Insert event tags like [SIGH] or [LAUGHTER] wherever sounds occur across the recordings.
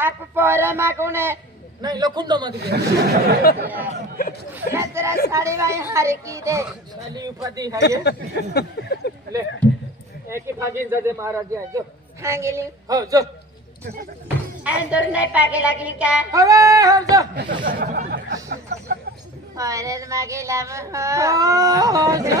Apa for em aku ne? Nai lo kundo mati. Ya terus hari bayi hari kide. Kali upati hari. Le, ekip pagi zade marah dia jo. Hangili. Oh jo. Andur ne pagi lagi ke? Hore, hore jo. Hore semakin lama. Oh, hore jo.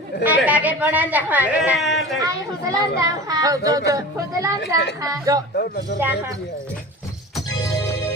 जा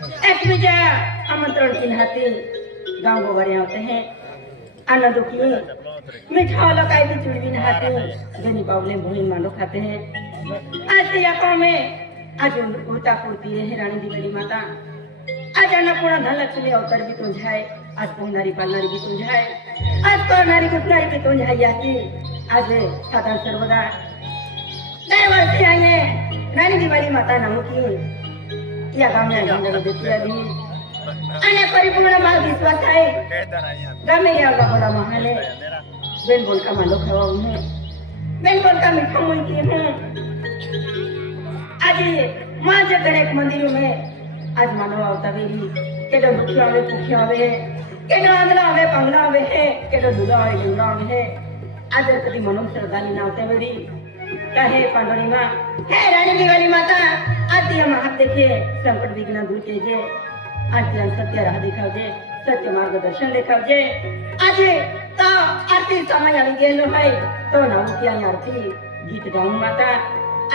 ऐसे आमंत्रण चिन्हते गाँव गोबरे आते हैं आनंद किए मीठा लगाए भी चुड़ भी नहाते हैं गनी बाबले भूमि मानो खाते हैं ऐसे यात्रा में आज उनता पूर्ती है रानी दिवाली माता आज अन्ना पूरा धन लक्ष्मी अवतर भी तुझाए आज पुंडारी पालनारी भी तुझाए आज कौनारी कुटनारी भी तुझाए यही आज साधन सर्वदा नए वर्ष आए रानी दिवाली माता नमो की किया काम जाने जगह बिटिया भी अने परिपूर्ण माल विश्वास है गामे या का बड़ा महले बेन बोल का मालूम है वो मैं बेन बोल का मिठाई मुंह की हूँ आज माँ जब घर के मंदिर में आज मानो आवता भी ही के तो दुखिया भी दुखिया भी के तो आंगला भी पंगला भी है के तो दूधा भी दूधा भी है आज तो कभी मनुष्य दानी ना आवता भी कहे पांडोरी माँ हे रानी की वाली माता आदिया महत देखे संकट विघ्न दूर जे आदिया सत्य राह दिखाओ जे सत्य मार्गदर्शन दिखाओ जे आज तो आरती समय तो तो आ गए लो भाई तो ना उठी आई आरती गीत गाऊं माता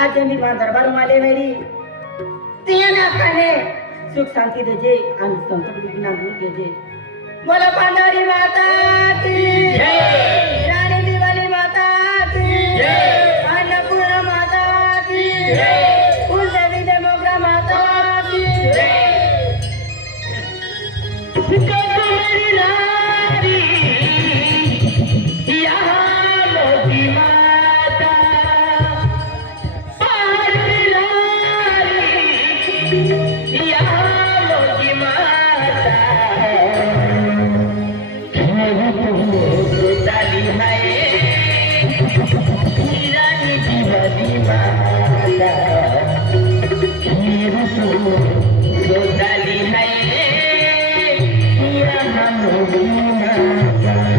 आज मेरी मां दरबार में ले मेरी तेना कहे सुख शांति दे जे आज संकट विघ्न दूर जे बोलो पांडोरी माता की जय yeah! 哎。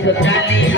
Kali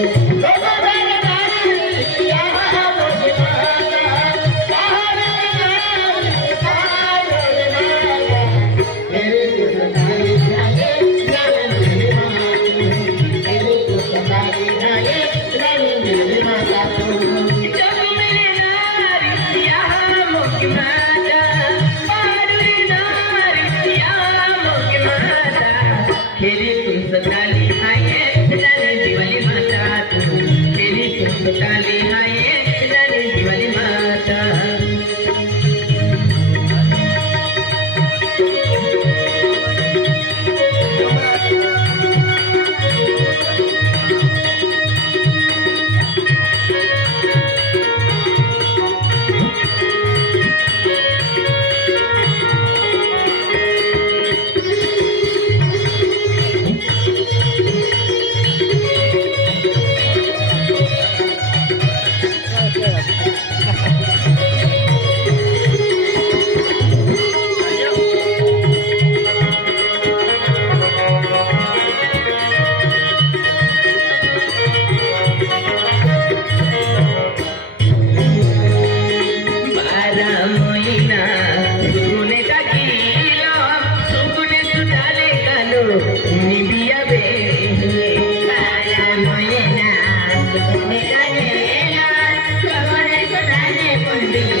Thank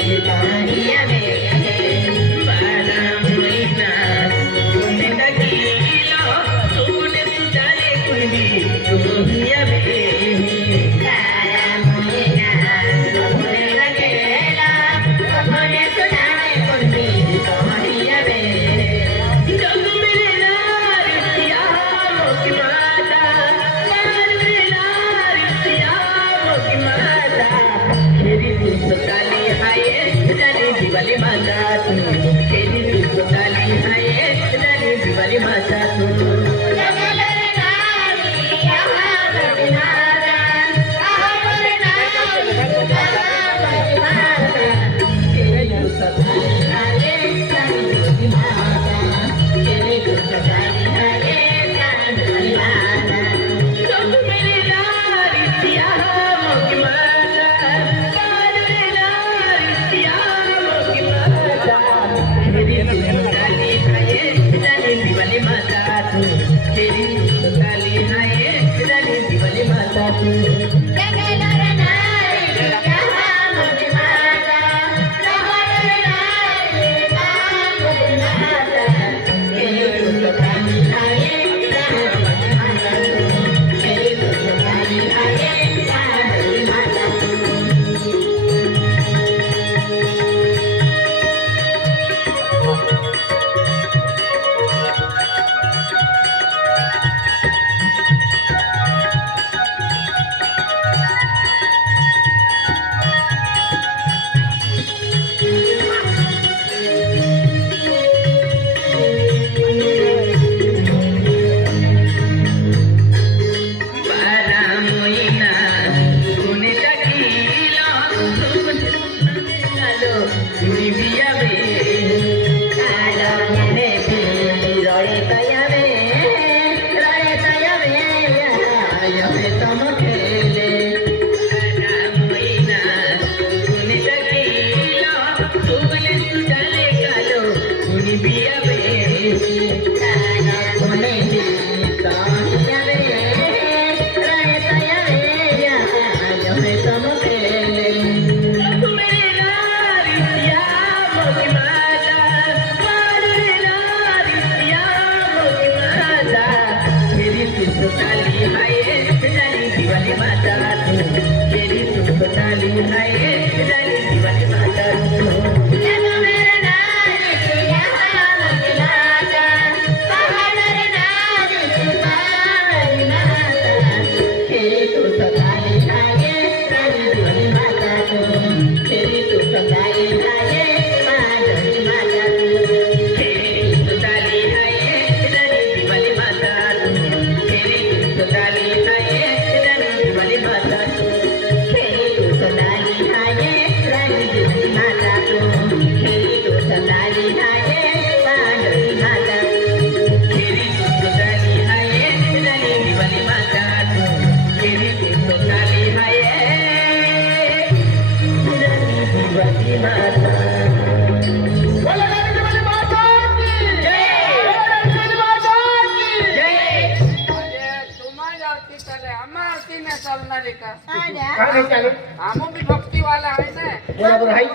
[LAUGHS] you. ಏನಾದ್ರು ಹೈ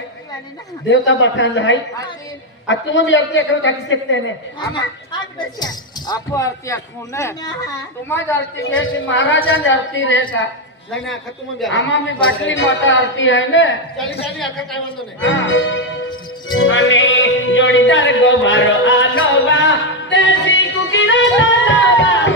ದೇವತಾ ಭಟ್ಟ ಅಂದ್ರೆ ಹೈ ಹತ್ತು ಮಂದಿ ಅರ್ಥಿ ಹಾಕಲು ಕಲಿಸಿರ್ತೇನೆ ಅಪ್ಪು ಅರ್ಥಿ ಹಾಕೊಂಡೆ ತುಂಬಾ ಅರ್ಥಿ ಕೇಳಿ ಮಹಾರಾಜ ಅಂದ್ರೆ ಅರ್ಥಿ ರೇಷ ಅಮ್ಮಿ ಬಟ್ಲಿ ಮಾತ್ರ ಅರ್ಥಿ ಅಂದ್ರೆ ಜೋಡಿದಾರ ಗೋಬರ ಆ ಗೋಬಾ ಕುಕ್ಕಿ ಗೋಬಾ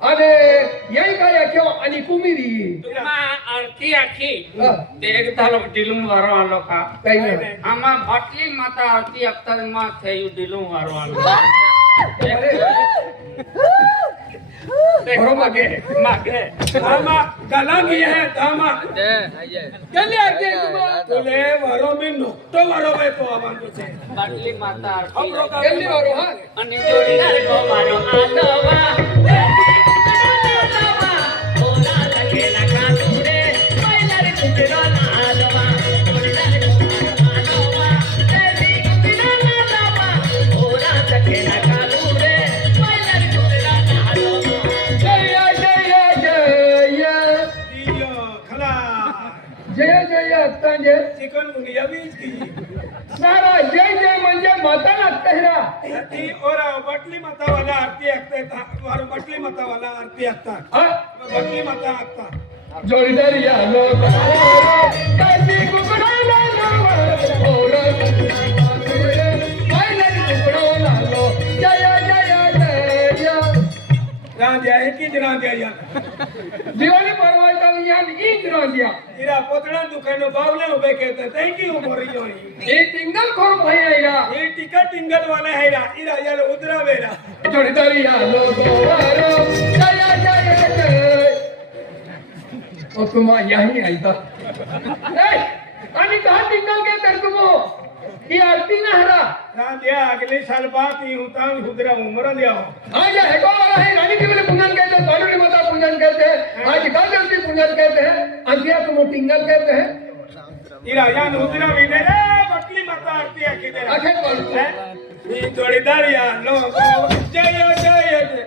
અરે યહી કાયા કે અની તુમા આખી દેખ થાલો માતા અર્થી અક્તર મા થઈ માગે માગે હે ધામા કેલી વારો મે નોક્તો વારો તો માતા કેલી હા आता बाकी माता आता जोडदरिया लो कांदी गुगडा लालो ओला कुसुरे मैनी गुगडा लालो जय जय जय राजा एक ही जना दिया यार दिवाली परवाटा यान इंद्रो लिया इरा पोतणा दुकानो बावले उभे केते थैंक यू मोरी जोई ए टिंगल खोर भई आईरा ए टिकट टिंगल वाला हैरा इरा यार उधरा वेरा जोडदरिया लो गोवारो सुमा तो यही आई था कहा निकल के तरकमो आरती ना हरा ना दिया अगले साल बात ही हुता हुदरा उम्र दिया हो हां ये एको और है रानी के मेरे पूजन कहते हैं बालू ने बता पूजन कहते हैं आज कल जल्दी भी पूजन कहते हैं अंधिया तुम टिंगल कहते हैं ये राजा ने हुदरा भी ने बकली माता आरती है किधर अच्छा बोल ये थोड़ी दारिया लो जय जय जय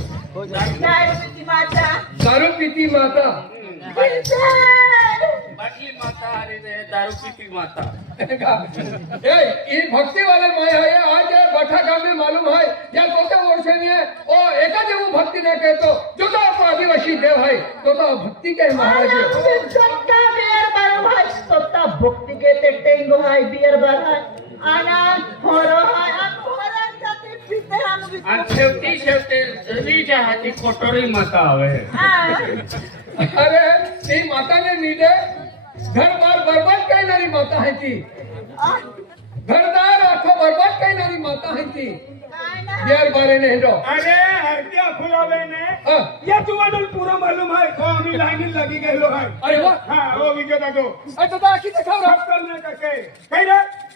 सरस्वती माता सरस्वती माता पीती माता दारु। दारु। दारु। दारु पीती माता ए ए [LAUGHS] भक्ति वाले है। आज या मालूम ओ एका जो भक्ति ने कह तो जो तो आपको आदिवासी देव है तो तो भक्ति के महाराज भक्ति के टेंगो है बियर बार आना તે હા મુ બી 38 38 જમી જહાતી કોટોરી માતા આવે અરે એ માતાને ની દે ઘર બરબડ કઈ નારી માતા હતી ઘરદાર આખો બરબડ કઈ નારી માતા હતી કાઈ નાર બારે ને હેડો અરે અરિયા ફૂલાવે ને યજુડુલ પૂરા मालूम આ કોમી લાઈન લાગી ગયો હૈ અરે હા ઓ વિજે તાજો એ દદા કી ખબર આપ કરને કકે કઈ રે